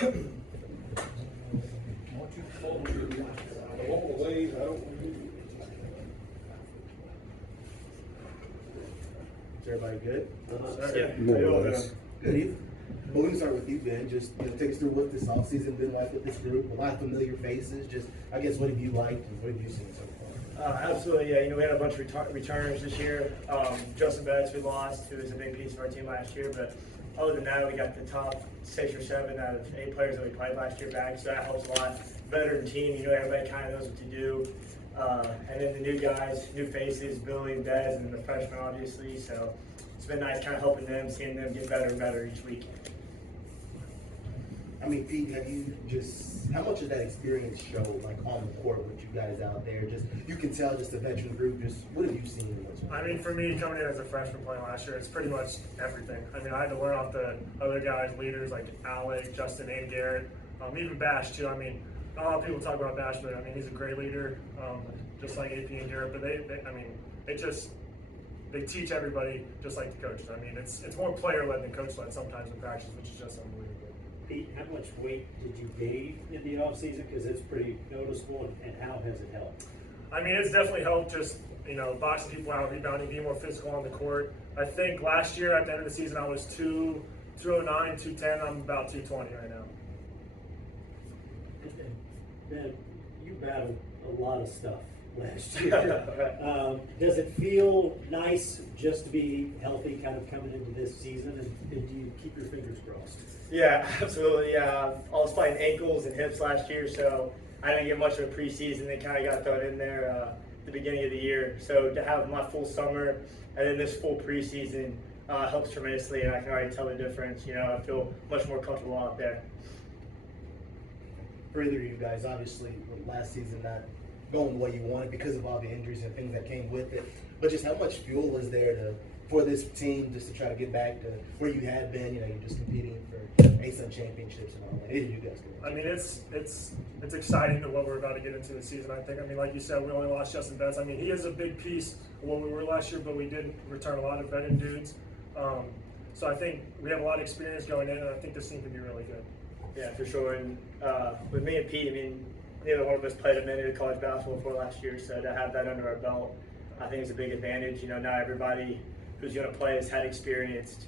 Is everybody good? More or less. Good. Well, we can start with you, Ben. Just take us through what this offseason been like with this group. A lot of familiar faces. Just, I guess, what have you liked and what have you seen so far? Absolutely, yeah. We had a bunch of returners this year. Justin Betts, we lost, who was a big piece of our team last year. But other than that, we got the top 6 or 7 out of 8 players that we played last year back, so that helps a lot. Veteran team, everybody kind of knows what to do. And then the new guys, new faces, Billy and Dez, and the freshmen, obviously. So it's been nice kind of helping them, seeing them get better and better each week. I mean, Pete, how much does that experience show, like, on the court with you guys out there? Just, you can tell just the veteran group, just, what have you seen? I mean, for me, coming in as a freshman playing last year, it's pretty much everything. I mean, I had to learn off the other guys, leaders like Alec, Justin, and Garrett, even Bash, too. I mean, not a lot of people talk about Bash, but, I mean, he's a great leader, just like AP and Garrett. But they teach everybody just like the coaches. I mean, it's more player-led than coach-led sometimes in practice, which is just unbelievable. Pete, how much weight did you gain in the offseason? Because it's pretty noticeable, and how has it helped? I mean, it's definitely helped just, boxing people out, rebounding, being more physical on the court. I think last year at the end of the season, I was 209, 210. I'm about 220 right now. Ben, you battled a lot of stuff last year. Does it feel nice just to be healthy kind of coming into this season, and do you keep your fingers crossed? Yeah, absolutely. I was fighting ankles and hips last year, so I didn't get much of a preseason. They kind of got thrown in there at the beginning of the year. So to have my full summer and then this full preseason helps tremendously, and I can already tell the difference. I feel much more comfortable out there. For either of you guys, obviously, last season not going the way you wanted because of all the injuries and things that came with it. But just how much fuel is there for this team just to try to get back to where you had been? You're just competing for ASUN championships and all that. Either of you guys can. I mean, it's exciting to what we're about to get into the season. I think. I mean, like you said, we only lost Justin Betts. I mean, he is a big piece of what we were last year, but we did return a lot of veteran dudes. So I think we have a lot of experience going in, and I think this team can be really good. Yeah, for sure. And with me and Pete, I mean, neither one of us played a minute of college basketball before last year, so to have that under our belt, I think is a big advantage. Not everybody who's going to play has had experience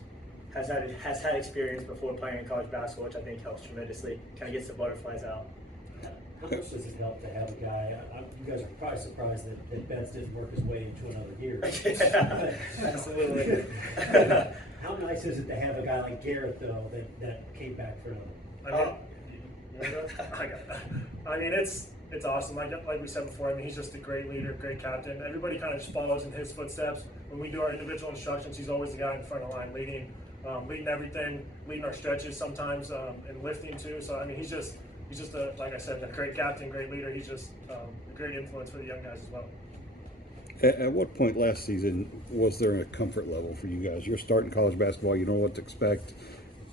before playing in college basketball, which I think helps tremendously. Kind of gets the butterflies out. How much does it help to have a guy? You guys are probably surprised that Betts didn't work his way into another year. Yeah, absolutely. How nice is it to have a guy like Garrett, though, that came back for another? I mean, it's awesome. Like we said before, I mean, he's just a great leader, great captain. Everybody kind of just follows in his footsteps. When we do our individual instructions, he's always the guy in front of the line, leading everything, leading our stretches sometimes, and lifting too. So I mean, he's just like I said, a great captain, great leader. He's just a great influence for the young guys as well. At what point last season was there a comfort level for you guys? You're starting college basketball, you know what to expect.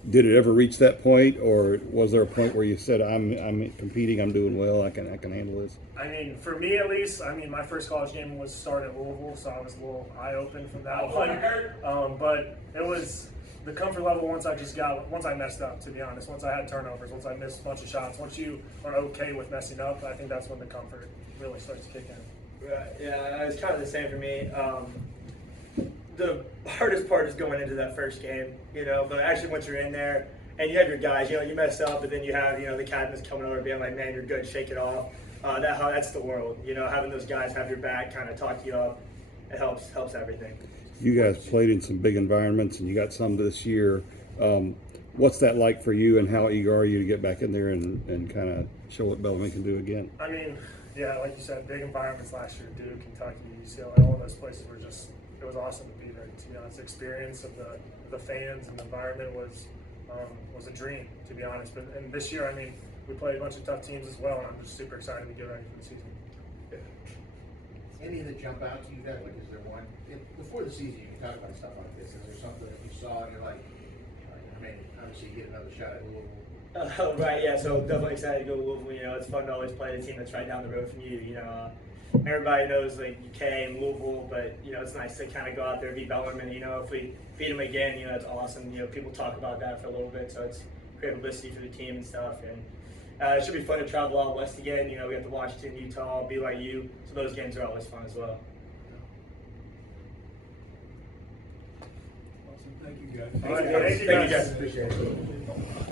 Did it ever reach that point, or was there a point where you said, I'm competing, I'm doing well, I can handle this? I mean, for me at least, I mean, my first college game was started at Louisville, so I was a little eye-open from that one. But it was the comfort level once I messed up, to be honest. Once I had turnovers, once I missed a bunch of shots, once you are okay with messing up, I think that's when the comfort really starts to kick in. Right. Yeah, it's kind of the same for me. The hardest part is going into that first game, but actually once you're in there and you have your guys, you mess up, but then you have, the captains coming over being like, man, you're good, shake it off. That's the world, having those guys have your back, kind of talk you up, it helps everything. You guys played in some big environments, and you got some this year. What's that like for you, and how eager are you to get back in there and kind of show what Bellarmine can do again? I mean, yeah, like you said, big environments last year, Duke, Kentucky, UCLA, all of those places were just, it was awesome to be there. The experience of the fans and the environment was a dream, to be honest. But and this year, I mean, we played a bunch of tough teams as well, and I'm just super excited to get ready for the season. Any that jump out to you guys? Like, is there one before the season? You can talk about stuff like this. Is there something that you saw and you're like, I mean, obviously you get another shot at Louisville. Right, yeah. So definitely excited to go to Louisville. It's fun to always play the team that's right down the road from you. Everybody knows like UK and Louisville, but it's nice to kind of go out there, beat Bellarmine. If we beat them again, that's awesome. People talk about that for a little bit, so it's great publicity for the team and stuff. And it should be fun to travel out west again. You know, we got the Washington, Utah, BYU, so those games are always fun as well. Awesome. Thank you guys. All right, Thank you guys. Appreciate it.